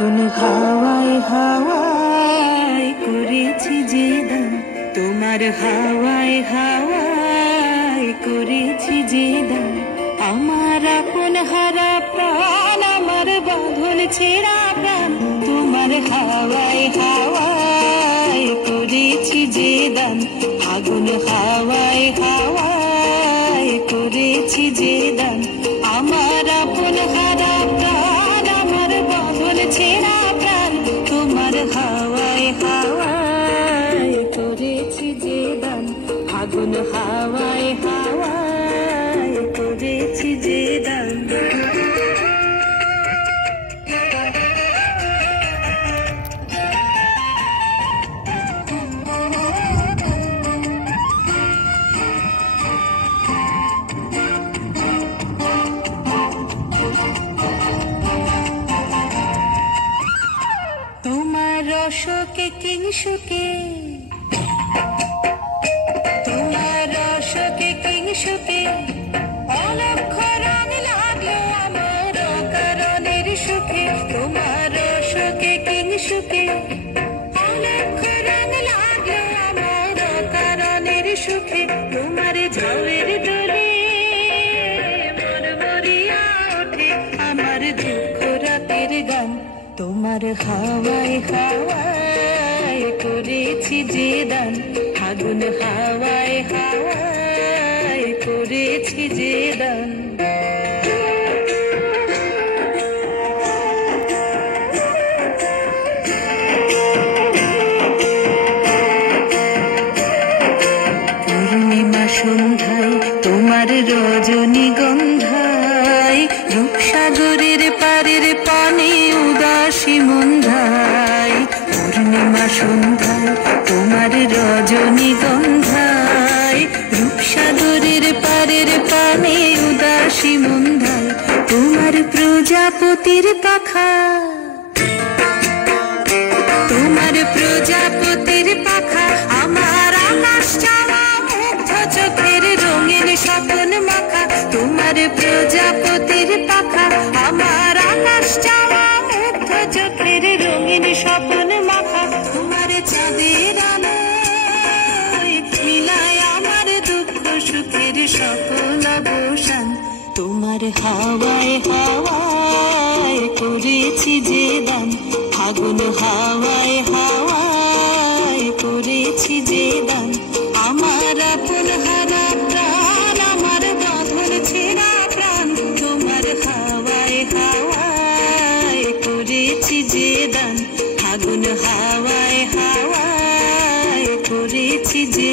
আগুন হাওয়ায় হাওয়ায় করেছি যে দান, তোমার হাওয়ায় হাওয়ায় করেছি যে দান। আমার আপন হারা প্রাণ, আমার বাঁধন ছেঁড়া প্রাণ, তোমার হাওয়ায় হাওয়ায় করেছি যে দান। আগুন হাওয়ায় হাওয়ায় করেছি যে দান। আমার আপন হারা প্রাণ, আমার বাঁধন ছেঁড়া প্রাণ, তোমার হাওয়ায় হাওয়ায় করেছি যে দান। আগুন হাওয়ায় হাওয়ায় করেছি যে দান। তোমার রসকে কিংসুকে, তোমার রসকে কিংসুকে অলক্ষ রং লাগলো আমার কারণের সুখে। তোমার রসকে কিংসুকে অলক্ষ রং লাগলো আমার কারণের সুখে। তোমার ঝাউয়ের দোলে মরমরিয়া ওঠে আমার দুঃখ রাতের গান। তোমার হাওয়ায় হাওয়ায় করেছি যে দান। আগুন হাওয়ায় হাওয়ায় করেছি যে দান। পূর্ণিমা সন্ধ্যায় তোমার রজনীগন্ধায়, রূপসাগরের পারের পানে উদাসী মন্ধায়। পূর্ণিমা সন্ধ্যায় তোমার রজনীগন্ধায়, রূপসাগরের পারের পানে উদাসী মন্ধায়। তোমার প্রজাপতির পাখা, তোমার প্রজাপতির পাখা আমার আকাশ চাওয়া মুগ্ধ চোখের রঙিন স্বপ্ন মাখা। তোমার প্রজাপতির পাখা আমার আকাশ চাওয়া মুগ্ধ চোখের রঙিন স্বপ্ন মাখা। তোমার চাঁদের আলোয় মিলায় আমার দুঃখ সুখের সকল অবসান। তোমার হাওয়ায় হাওয়ায় করেছি যে দান। আগুন হাওয়ায় হাওয়ায় করেছি যে দান। আমার আপন হারা প্রাণ, আমার বাঁধন ছেঁড়া প্রাণ, তোমার হাওয়ায় হাওয়ায় করেছি যে দান। আগুন হাওয়ায় হাওয়ায় করেছি যে